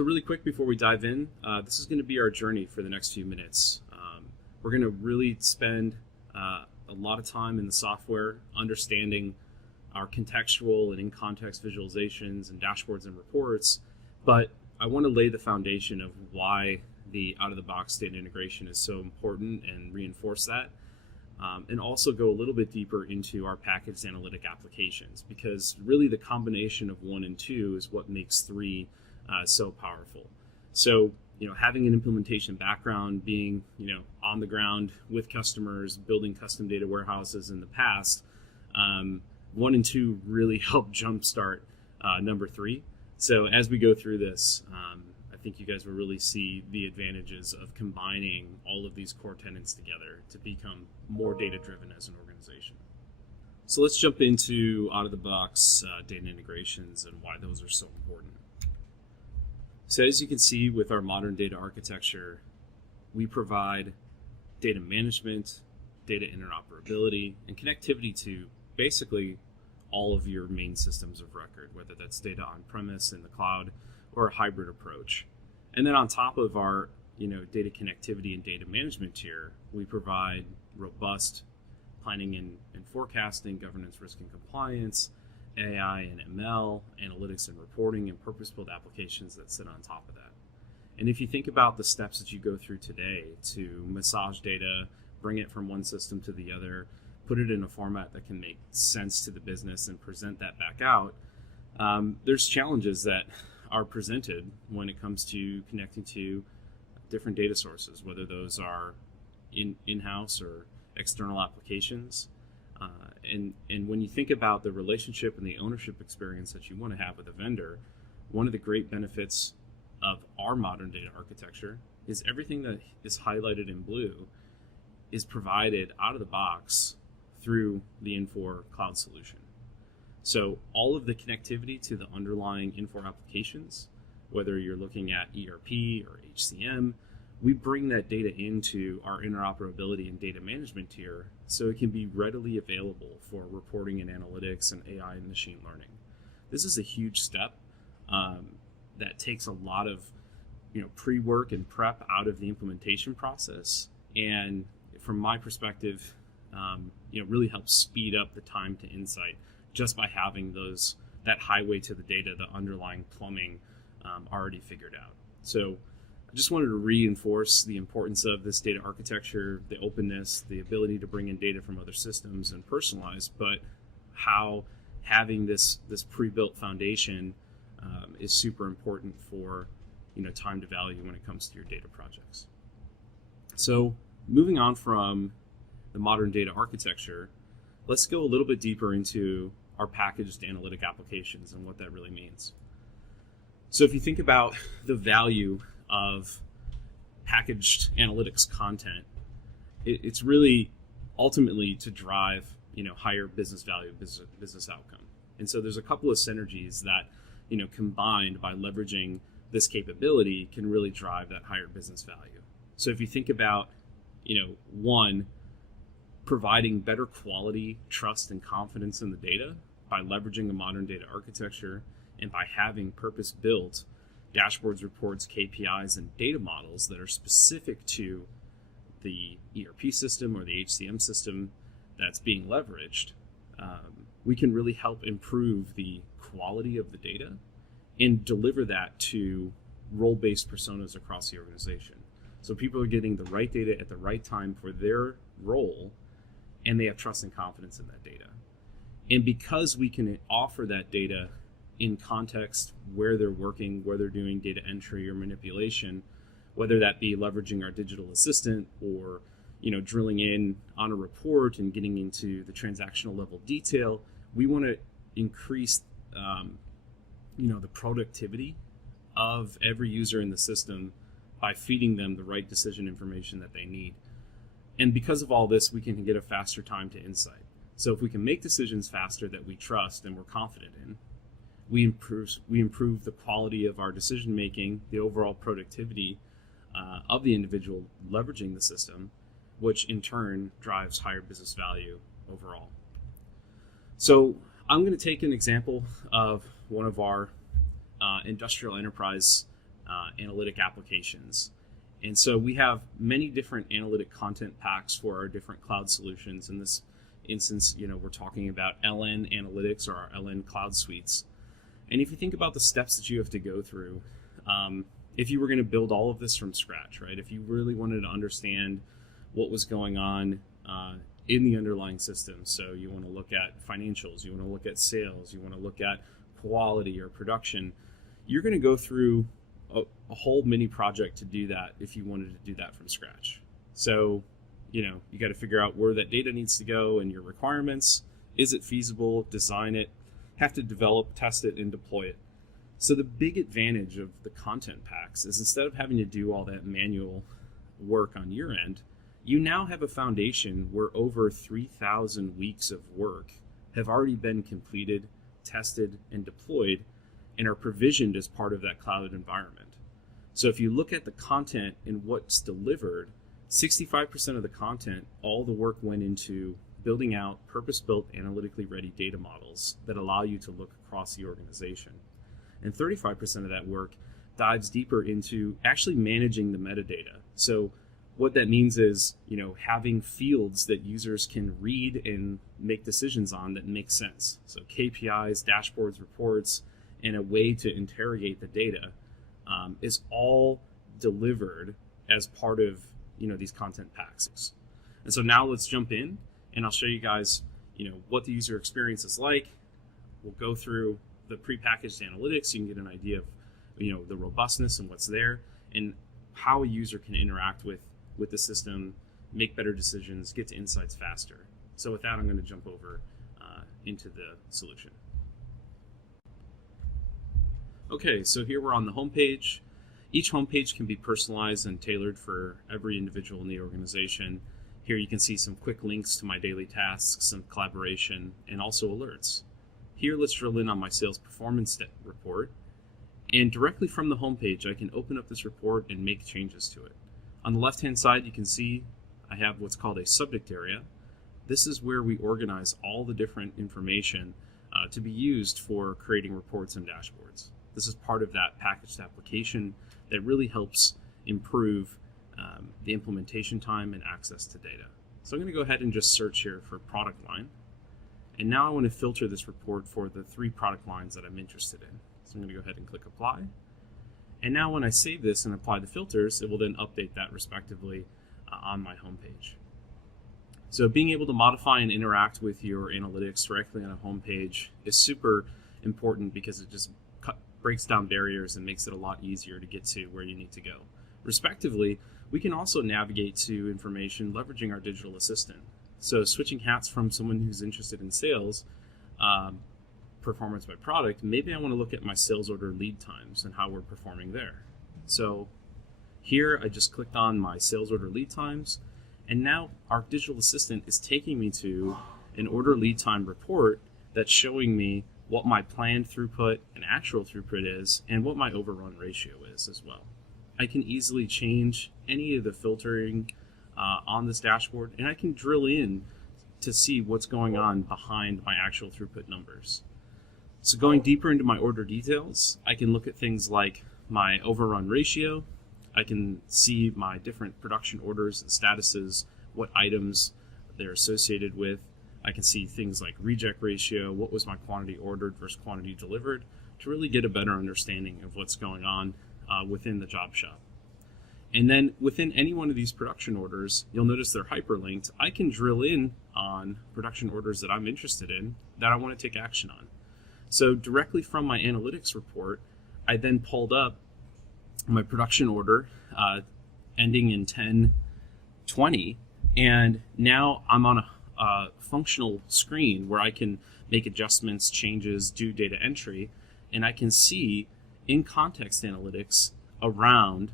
So really quick before we dive in, this is going to be our journey for the next few minutes. We're going to really spend a lot of time in the software understanding our contextual and in-context visualizations and dashboards and reports, but I want to lay the foundation of why the out-of-the-box data integration is so important and reinforce that, and also go a little bit deeper into our packaged analytic applications, because really the combination of 1 and 2 is what makes 3 so powerful. So, having an implementation background, being, on the ground with customers, building custom data warehouses in the past, 1 and 2 really help jumpstart number 3. So as we go through this, I think you guys will really see the advantages of combining all of these core tenets together to become more data-driven as an organization. So let's jump into out-of-the-box data integrations and why those are so important. So as you can see with our modern data architecture, we provide data management, data interoperability, and connectivity to basically all of your main systems of record, whether that's data on-premise, in the cloud, or a hybrid approach. And then on top of our data connectivity and data management tier, we provide robust planning and forecasting, governance, risk, and compliance, AI and ML, analytics and reporting, and purpose-built applications that sit on top of that. And if you think about the steps that you go through today to massage data, bring it from one system to the other, put it in a format that can make sense to the business and present that back out, there's challenges that are presented when it comes to connecting to different data sources, whether those are in-house or external applications. And when you think about the relationship and the ownership experience that you want to have with a vendor, one of the great benefits of our modern data architecture is everything that is highlighted in blue is provided out of the box through the Infor cloud solution. So all of the connectivity to the underlying Infor applications, whether you're looking at ERP or HCM, we bring that data into our interoperability and data management tier so it can be readily available for reporting and analytics and AI and machine learning. This is a huge step that takes a lot of pre-work and prep out of the implementation process, and from my perspective, really helps speed up the time to insight just by having that highway to the data, the underlying plumbing already figured out. So I just wanted to reinforce the importance of this data architecture, the openness, the ability to bring in data from other systems and personalize, but how having this pre-built foundation is super important for time to value when it comes to your data projects. So moving on from the modern data architecture, let's go a little bit deeper into our packaged analytic applications and what that really means. So if you think about the value of packaged analytics content, it's really ultimately to drive higher business value, business outcome. And so there's a couple of synergies that combined by leveraging this capability can really drive that higher business value. So if you think about one, providing better quality, trust, and confidence in the data by leveraging a modern data architecture and by having purpose-built dashboards, reports, KPIs, and data models that are specific to the ERP system or the HCM system that's being leveraged, we can really help improve the quality of the data and deliver that to role-based personas across the organization. So people are getting the right data at the right time for their role, and they have trust and confidence in that data. And because we can offer that data in context where they're working, where they're doing data entry or manipulation, whether that be leveraging our digital assistant or drilling in on a report and getting into the transactional level detail, we want to increase the productivity of every user in the system by feeding them the right decision information that they need. And because of all this, we can get a faster time to insight. So if we can make decisions faster that we trust and we're confident in, we improve the quality of our decision making, the overall productivity of the individual leveraging the system, which in turn drives higher business value overall. So I'm going to take an example of one of our industrial enterprise analytic applications. And so we have many different analytic content packs for our different cloud solutions. In this instance, we're talking about LN Analytics or our LN Cloud Suites. And if you think about the steps that you have to go through, if you were going to build all of this from scratch, right? If you really wanted to understand what was going on in the underlying system, so you want to look at financials, you want to look at sales, you want to look at quality or production, you're going to go through a whole mini project to do that if you wanted to do that from scratch. So, you got to figure out where that data needs to go and your requirements. Is it feasible? Design it. Have to develop, test it, and deploy it. So the big advantage of the content packs is instead of having to do all that manual work on your end, you now have a foundation where over 3,000 weeks of work have already been completed, tested, and deployed, and are provisioned as part of that cloud environment. So if you look at the content and what's delivered, 65% of the content, all the work went into building out purpose-built analytically ready data models that allow you to look across the organization. And 35% of that work dives deeper into actually managing the metadata. So what that means is, having fields that users can read and make decisions on that make sense. So KPIs, dashboards, reports, and a way to interrogate the data is all delivered as part of these content packs. And so now let's jump in and I'll show you guys what the user experience is like. We'll go through the prepackaged analytics so you can get an idea of the robustness and what's there and how a user can interact with the system, make better decisions, get to insights faster. So with that, I'm going to jump over into the solution. Okay, so here we're on the homepage. Each homepage can be personalized and tailored for every individual in the organization. Here you can see some quick links to my daily tasks, some collaboration, and also alerts. Here, let's drill in on my sales performance report. And directly from the homepage, I can open up this report and make changes to it. On the left-hand side, you can see I have what's called a subject area. This is where we organize all the different information to be used for creating reports and dashboards. This is part of that packaged application that really helps improve the implementation time and access to data. So I'm going to go ahead and just search here for product line. And now I want to filter this report for the 3 product lines that I'm interested in. So I'm going to go ahead and click apply. And now when I save this and apply the filters, it will then update that respectively on my homepage. So being able to modify and interact with your analytics directly on a homepage is super important because it just breaks down barriers and makes it a lot easier to get to where you need to go. Respectively, we can also navigate to information leveraging our digital assistant. So switching hats from someone who's interested in sales, performance by product, maybe I want to look at my sales order lead times and how we're performing there. So here I just clicked on my sales order lead times, and now our digital assistant is taking me to an order lead time report that's showing me what my planned throughput and actual throughput is, and what my overrun ratio is as well. I can easily change any of the filtering on this dashboard, and I can drill in to see what's going on behind my actual throughput numbers. So going deeper into my order details, I can look at things like my overrun ratio. I can see my different production orders and statuses, what items they're associated with. I can see things like reject ratio, what was my quantity ordered versus quantity delivered, to really get a better understanding of what's going on within the job shop. And then within any one of these production orders, you'll notice they're hyperlinked. I can drill in on production orders that I'm interested in that I want to take action on. So directly from my analytics report, I then pulled up my production order ending in 10/20, and now I'm on a functional screen where I can make adjustments, changes, do data entry, and I can see in context analytics around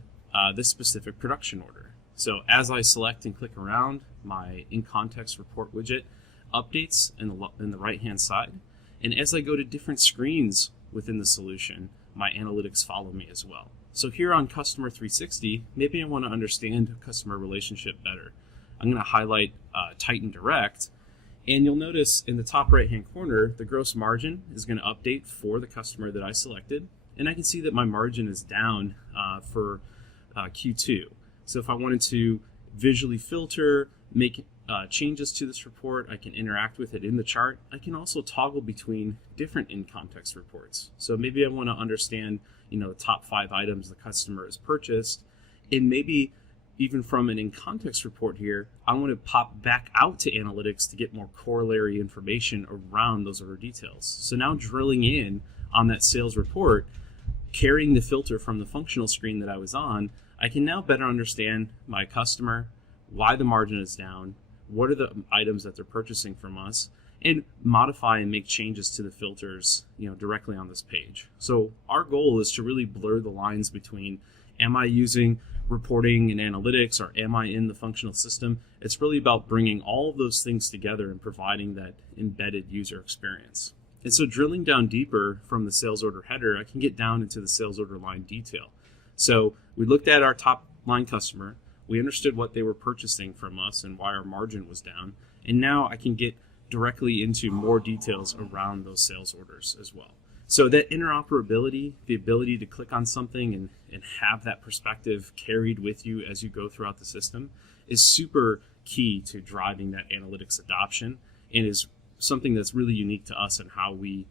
this specific production order. So as I select and click around, my in context report widget updates in the right hand side, and as I go to different screens within the solution, my analytics follow me as well. So here on Customer 360, maybe I want to understand a customer relationship better. I'm going to highlight Titan Direct, and you'll notice in the top right hand corner, the gross margin is going to update for the customer that I selected, and I can see that my margin is down for Q2. So if I wanted to visually filter, make changes to this report, I can interact with it in the chart. I can also toggle between different in-context reports. So maybe I want to understand, the top 5 items the customer has purchased, and maybe even from an in-context report here, I want to pop back out to analytics to get more corollary information around those order details. So now drilling in on that sales report, carrying the filter from the functional screen that I was on, I can now better understand my customer, why the margin is down, what are the items that they're purchasing from us, and modify and make changes to the filters, directly on this page. So our goal is to really blur the lines between, am I using reporting and analytics, or am I in the functional system? It's really about bringing all of those things together and providing that embedded user experience. And so drilling down deeper from the sales order header, I can get down into the sales order line detail. So we looked at our top line customer, we understood what they were purchasing from us and why our margin was down, and now I can get directly into more details around those sales orders as well. So that interoperability, the ability to click on something and have that perspective carried with you as you go throughout the system, is super key to driving that analytics adoption, and is something that's really unique to us and how we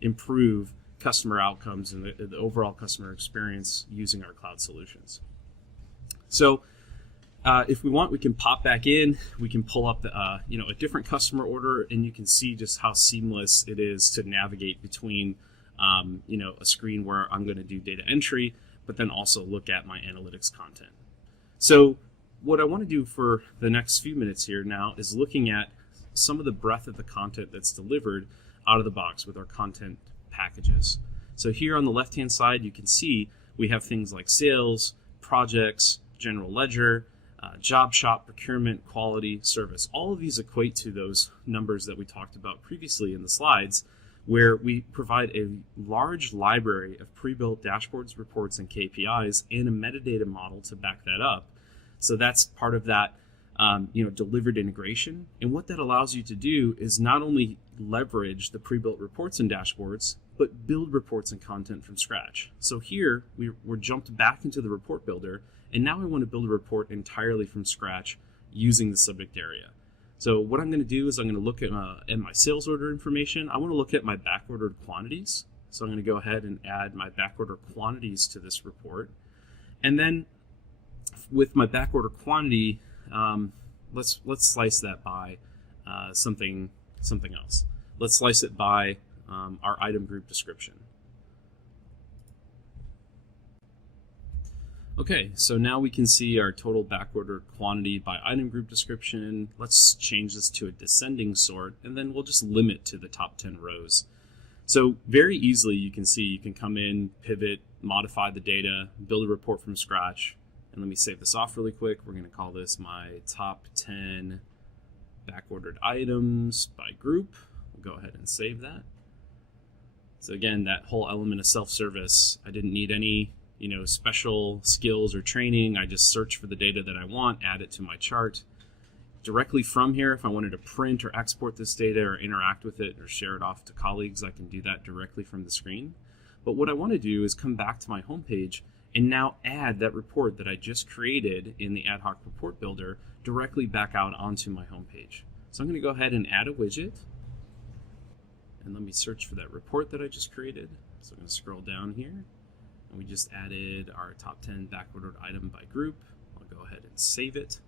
improve customer outcomes and the overall customer experience using our cloud solutions. So if we want, we can pop back in, we can pull up the, a different customer order, and you can see just how seamless it is to navigate between, a screen where I'm going to do data entry, but then also look at my analytics content. So what I want to do for the next few minutes here now is looking at some of the breadth of the content that's delivered out of the box with our content packages. So here on the left-hand side, you can see we have things like sales, projects, general ledger, job shop, procurement, quality, service. All of these equate to those numbers that we talked about previously in the slides, where we provide a large library of pre-built dashboards, reports, and KPIs, and a metadata model to back that up. So that's part of that delivered integration. And what that allows you to do is not only leverage the pre-built reports and dashboards, but build reports and content from scratch. So here we're jumped back into the report builder, and now I want to build a report entirely from scratch using the subject area. So what I'm going to do is I'm going to look at my sales order information. I want to look at my backordered quantities. So I'm going to go ahead and add my backorder quantities to this report. And then with my backorder quantity, let's slice that by something else. Let's slice it by our item group description. Okay, so now we can see our total backordered quantity by item group description. Let's change this to a descending sort, and then we'll just limit to the top 10 rows. So very easily you can see you can come in, pivot, modify the data, build a report from scratch. And let me save this off really quick. We're going to call this my top 10 backordered items by group. We'll go ahead and save that. So again, that whole element of self-service, I didn't need any special skills or training. I just search for the data that I want, add it to my chart. Directly from here, if I wanted to print or export this data or interact with it or share it off to colleagues, I can do that directly from the screen. But what I want to do is come back to my homepage and now add that report that I just created in the ad hoc report builder directly back out onto my homepage. So I'm going to go ahead and add a widget. And let me search for that report that I just created. So I'm going to scroll down here. And we just added our top 10 backordered item by group. I'll go ahead and save it.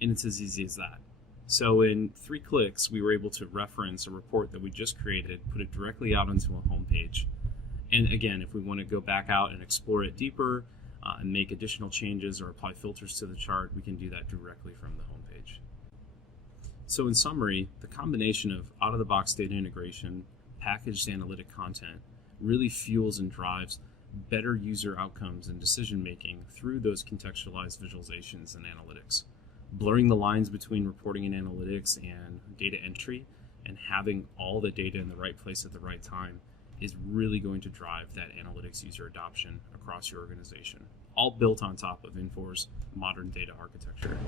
And it's as easy as that. So in 3 clicks, we were able to reference a report that we just created, put it directly out onto a homepage. And again, if we want to go back out and explore it deeper and make additional changes or apply filters to the chart, we can do that directly from the homepage. So in summary, the combination of out-of-the-box data integration, packaged analytic content, really fuels and drives better user outcomes and decision-making through those contextualized visualizations and analytics. Blurring the lines between reporting and analytics and data entry and having all the data in the right place at the right time is really going to drive that analytics user adoption across your organization, all built on top of Infor's modern data architecture.